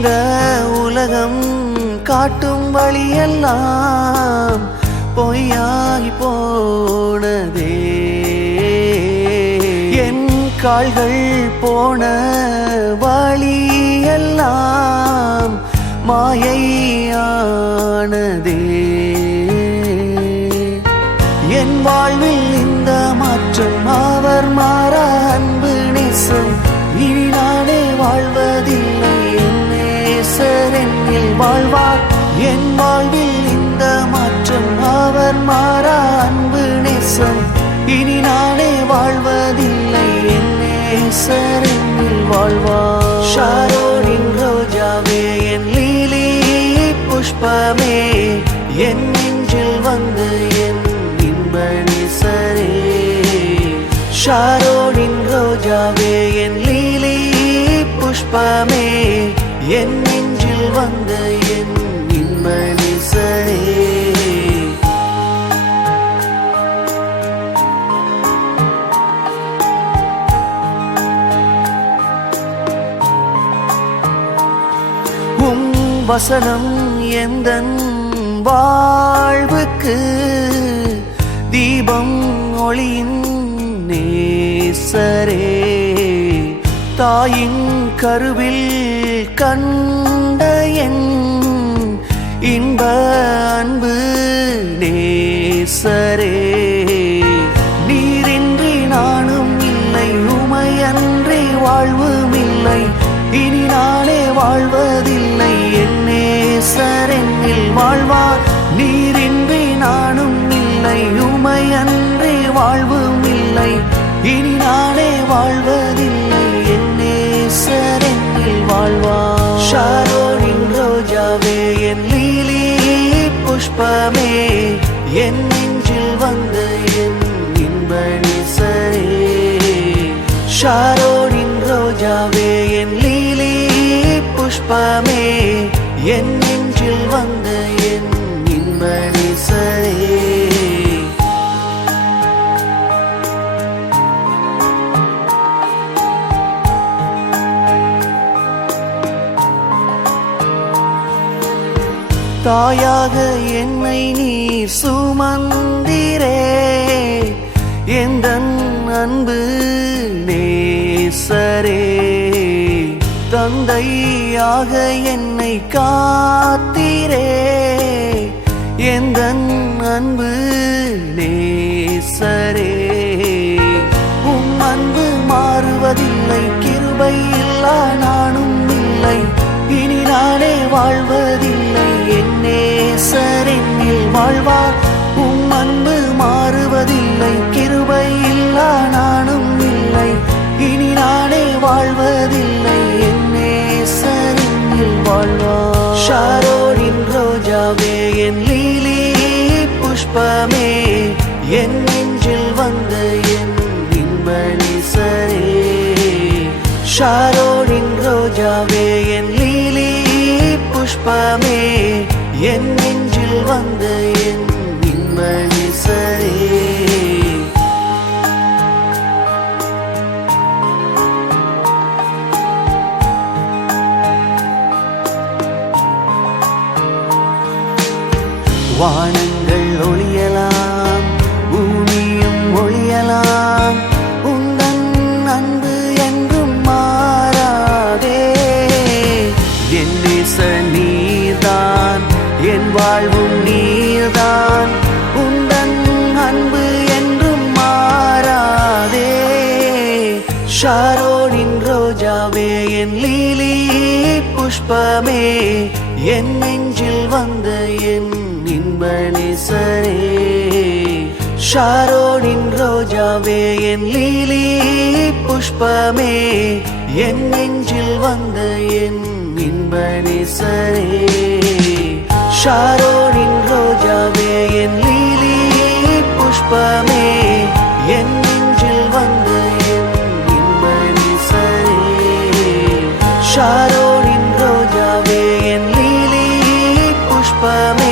இந்த உலகம் காட்டும் வழியெல்லாம் பொய்யாகி போனதே. என் கால்கள் போன வழியெல்லாம் மாயையானதே. என் வாழ்வில் இந்த மாற்றம் அவர் மாறா அன்பு நேசம். இனி நானே வாழ்வதில்லை, என் நேசர் என்னில் வாழ்வார். என் வாழ்வில் இந்த மாற்றம் அவர் மாறா அன்பு நேசம். இனி நானே வாழ்வதில்லை, என் நேசர் என்னில் வாழ்வார். ஷாரோனின் ரோஜாவே, என் லீலி புஷ்பமே, என் நெஞ்சில் வந்து என் இன்ப நேசரே. ஷாரோனின் ரோஜாவே, என் லீலி புஷ்பமே, என் நெஞ்சில் வந்த என் இன்ப நேசரே. உம் வசனம் எந்தன் வாழ்வுக்கு தீபம் ஒளியின் நேசரே. தாயின் கருவில் கண்ட என் இன்ப அன்பு நேசரே. நீரின்றி நானும் இல்லை, உமையன்றி வாழ்வும் இல்லை. இனி நானே வாழ்வதில்லை, என் நேசர் என்னில் வாழ்வார். நீரின்றி நானும் இல்லை, உமையன்றி வாழ்வும் இல்லை. இனி நானே வாழ்வதில்லை, என் நேசர் என்னில் வாழ்வார். ஷாரோனின் ரோஜாவே, என் லீலி புஷ்பமே, என் நெஞ்சில் வந்த என் இன்ப நேசரே. ஷாரோனின் ரோஜாவே, என் லீலி புஷ்பமே, என் நெஞ்சில் வந்த என் இன்ப நேசரே. தாயாக என்னை நீர் சுமந்திரே, எந்தன் அன்பு நேசரே. தந்தையாக என்னை காத்தீரே, எந்தன் அன்பு நேசரே. உம் அன்பு மாறுவதில்லை, கிருபை இல்லா நானும் இல்லை. இனி நானே வாழ்வதில்லை, என் நேசர் என்னில் வாழ்வார். உம் அன்பு மாறுவதில்லை, கிருபை இல்லா நானும் இல்லை. இனி நானே வாழ்வதில்லை, என் நேசர் என்னில் வாழ்வார். ஷாரோனின் ரோஜாவே, என் லீலி புஷ்பமே, என் நெஞ்சில் வந்த என் இன்ப நேசரே. ஷாரோனின் ரோஜாவே, என் லீலி புஷ்பமே, என் நெஞ்சில் வந்த என் இன்ப நேசரே. வானங்கள் ஒளியலாம், பூமியும் ஒளியலாம், உந்தன் அன்பு என்றும் மாறாதே. என் நேசர் நீர்தான், என் வாழ்வும் நீர்தான், உந்தன் அன்பு என்றும் மாறாதே. ஷாரோனின் ரோஜாவே, என் லீலி புஷ்பமே, என் நெஞ்சில் வந்த என் இன்ப நேசரே. ஷாரோனின் ரோஜாவே, என் லீலி புஷ்பமே, என் நெஞ்சில் வந்த என் இன்ப நேசரே. ஷாரோனின் ரோஜாவே, என் லீலி புஷ்பமே, என் நெஞ்சில் வந்த என் இன்ப நேசரே. ஷாரோனின் ரோஜாவே, என் லீலி புஷ்பமே,